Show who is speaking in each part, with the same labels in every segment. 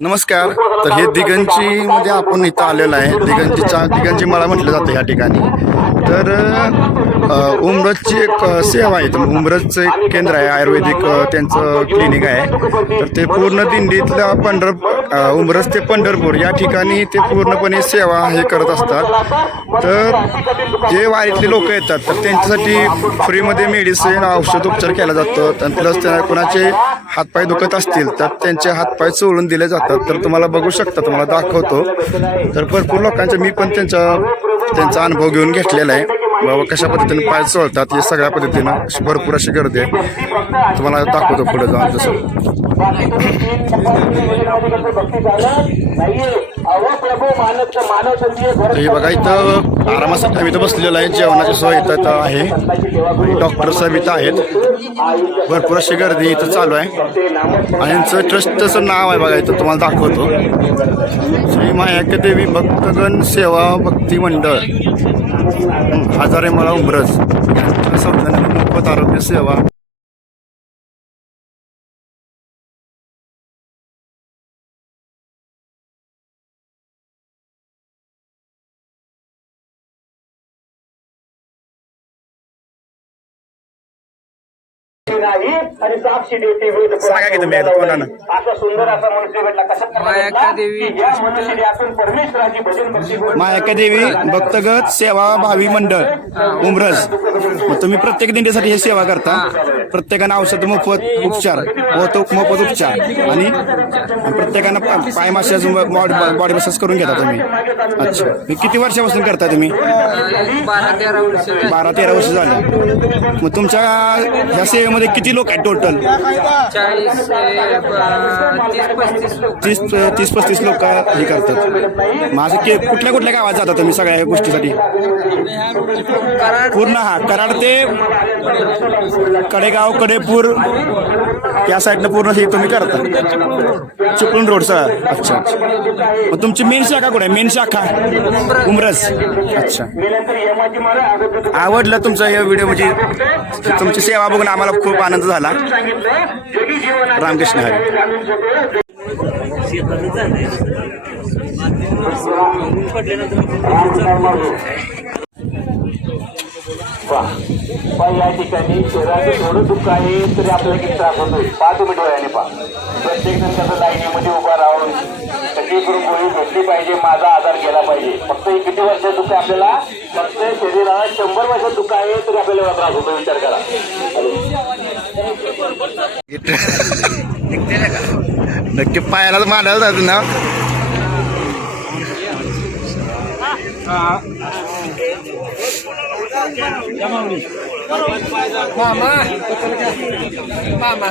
Speaker 1: नमस्कार. तर हे दिगंजी मध्ये आपण इथं आलेलो आहे. दिगंजीच्या दिगंजी मला म्हटलं जातं या ठिकाणी. तर उमरजची एक सेवा आहे. तर उमरजचं एक केंद्र आहे. आयुर्वेदिक त्यांचं क्लिनिक आहे. तर ते पूर्ण दिंडीतल्या पंढर अ, उमरज ते पंढरपूर या ठिकाणी ते पूर्णपणे सेवा हे करत असतात. तर जे वारीतले लोक येतात तर त्यांच्यासाठी फ्रीमध्ये मेडिसिन औषध उपचार केला जातो. आणि प्लस त्यांना कोणाचे हातपाय दुखत असतील तर त्यांचे हातपाय चोळून दिले जातात. तर तुम्हाला बघू शकता तुम्हाला दाखवतो. तर भरपूर लोकांचे मी पण त्यांचा त्यांचा अनुभव घेऊन घेतलेला आहे. बाबा कशा पद्धतीने पाय चोळतात हे सगळ्या पद्धतीनं भरपूर अशी गर्दी आहे. तुम्हाला दाखवतो पुढे जाऊन जसं बघा इथं आरामासाठी आम्ही इथं बसलेलो आहे जेवणाची सोय इथं आहे. आणि डॉक्टर साहेब इथं आहेत. भरपूर अशी गर्दी इथं चालू आहे. आणि यांचं ट्रस्टचं नाव आहे बघा इथं तुम्हाला दाखवतो. श्री मायाकदेवी भक्तगण सेवा भक्ती मंडळ. हजारे मला उमरज. यांच्या मोफत आरोग्य सेवा.
Speaker 2: नाही आणि साक्षी देते वेद
Speaker 1: सांगा की तुम्ही एकदा कोणानं?
Speaker 2: असा सुंदर असा मनुष्य भेटला. कसा
Speaker 3: मायाका देवी
Speaker 2: या मनुष्याने आपण परमेश्वराची भजन भक्ती करून
Speaker 1: मायाकदेवी भक्तगत सेवा भावी मंडळ उमरज. तुम्ही प्रत्येक दिंडीसाठी हे सेवा करता. प्रत्येकानं औषध मोफत उपचार व तो मोफत उपचार. आणि प्रत्येकानं पाय माशाचं बॉडी बॉडी मसाज करून घेता तुम्ही. अच्छा. हे किती वर्षापासून करता तुम्ही?
Speaker 3: बारा तेरा वर्ष झाली.
Speaker 1: बारा तेरा वर्ष झाले. मग तुमच्या ह्या सेवेमध्ये किती लोक आहेत टोटल
Speaker 3: चाळीस तीस पस्तीस लोक.
Speaker 1: तीस तीस पस्तीस लोक हे करतात. माझं के कुठल्या कुठल्या गावात जाता तुम्ही सगळ्या गोष्टीसाठी? पूर्ण हा कराड ते कडेगाव कडेपूर या साईडनं पूर्ण हे तुम्ही करता. चिपळूण रोड सर अच्छा अच्छा. मग तुमची मेन शाखा कुठे आहे? मेन शाखा? उमरस अच्छा. आवडलं तुमचं हे व्हिडिओ म्हणजे तुमची सेवा बघून आम्हाला खूप आनंद झाला. रामकृष्ण हरी.
Speaker 2: या ठिकाणी शरीराचं थोडं दुःख आहे तरी आपल्याला किती त्रास होतोय? पाच मिनिट डोळ्याने पहा. प्रत्येक जण त्याचं लाईनीमध्ये उभा राहून कशी करून गोळी भेटली पाहिजे माझा आधार गेला पाहिजे. फक्त हे किती वर्ष दुःख आहे आपल्याला? फक्त शरीराला शंभर वर्ष दुःख आहे तरी आपल्याला त्रास होतो विचार करा.
Speaker 1: नक्की पायाला मानायला जायचं ना.
Speaker 3: मामा. मामा.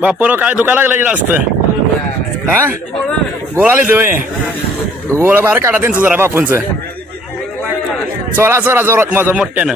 Speaker 1: बापूर काय दुखा लागलं की जास्त? हा? गोळा तुम्ही गोळा बाहेर काढा त्यांचं जरा बापूंच. चोरा चोरा जोरात माझं मोठ्यानं.